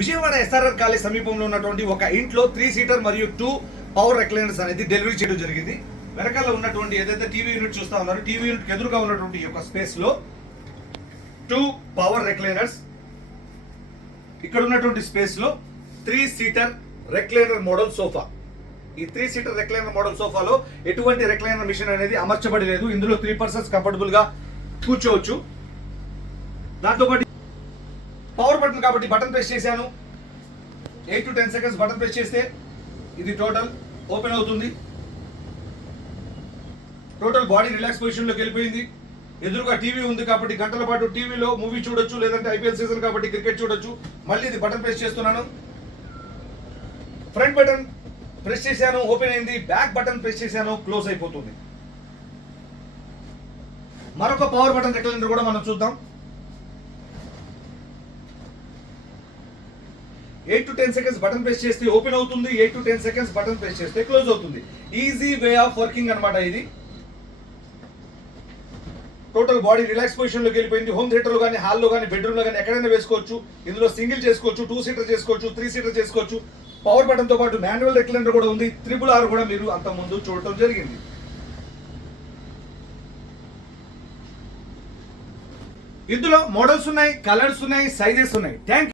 Vijayawada SRR college సమీపంలో ఉన్నటువంటి ఒక ఇంట్లో త్రీ సీటర్ మరియు టూ పవర్ రెక్లైనర్స్ అనేది డెలివరీ చేయడం జరిగింది. వెనకాల ఉన్నటువంటి ఏదైతే టీవీ యూనిట్ చూస్తా ఉన్నారో టీవీ యూనిట్ ఎదురుగా ఉన్నటువంటి యొక్క స్పేస్లో టూ పవర్ రెక్లైనర్స్ ఇక్కడ ఉన్నటువంటి స్పేస్లో three seater recliner model sofa ఈ త్రీ సీటర్ రెక్లైనర్ మోడల్ సోఫాలో ఎటువంటి రెక్లైనర్ మిషన్ అనేది అమర్చబడి లేదు. ఇందులో త్రీ పర్సన్స్ కంఫర్టబుల్గా కూర్చోవచ్చు. దాంతోపాటు బటన్ కాబట్టి బటన్ ప్రెస్ చేశాను. Eight to ten seconds button press చేస్తే ఇది టోటల్ ఓపెన్ అవుతుంది. టోటల్ బాడీ రిలాక్స్ పొజిషన్లోకి వెళ్ళిపోయింది. ఎదురుగా టీవీ ఉంది కాబట్టి గంటల పాటు టీవీలో మూవీ చూడొచ్చు లేదంటే ఐపీఎల్ సీజన్ కాబట్టి క్రికెట్ చూడొచ్చు. మళ్ళీ ఇది బటన్ ప్రెస్ చేస్తున్నాను. ఫ్రంట్ బటన్ ప్రెస్ చేశాను ఓపెన్ అయింది. బ్యాక్ బటన్ ప్రెస్ చేశాను క్లోజ్ అయిపోతుంది. మరొక పవర్ బటన్ రెక్లెండర్ కూడా మనం చూద్దాం. Eight to ten seconds button press చేస్తే ఓపెన్ అవుతుంది. Eight to ten seconds button press చేస్తే క్లోజ్ అవుతుంది. ఈజీ వే ఆఫ్ వర్కింగ్ అన్నమాట ఇది. టోటల్ బాడీ రిలాక్స్ పొజిషన్లోకి వెళ్ళిపోయింది. హోమ్ థియేటర్లో కానీ హాల్లో కానీ బెడ్రూమ్లో కానీ ఎక్కడైనా వేసుకోవచ్చు. ఇందులో సింగిల్ చేసుకోవచ్చు టూ సీటర్ చేసుకోవచ్చు త్రీ సీటర్ చేసుకోవచ్చు. పవర్ బటన్తో పాటు మాన్యువల్ రెక్లెండర్ కూడా ఉంది. త్రిపుల్ ఆర్ కూడా మీరు అంత ముందు చూడటం జరిగింది. ఇందులో మోడల్స్ ఉన్నాయి కలర్స్ ఉన్నాయి సైజెస్ ఉన్నాయి. థ్యాంక్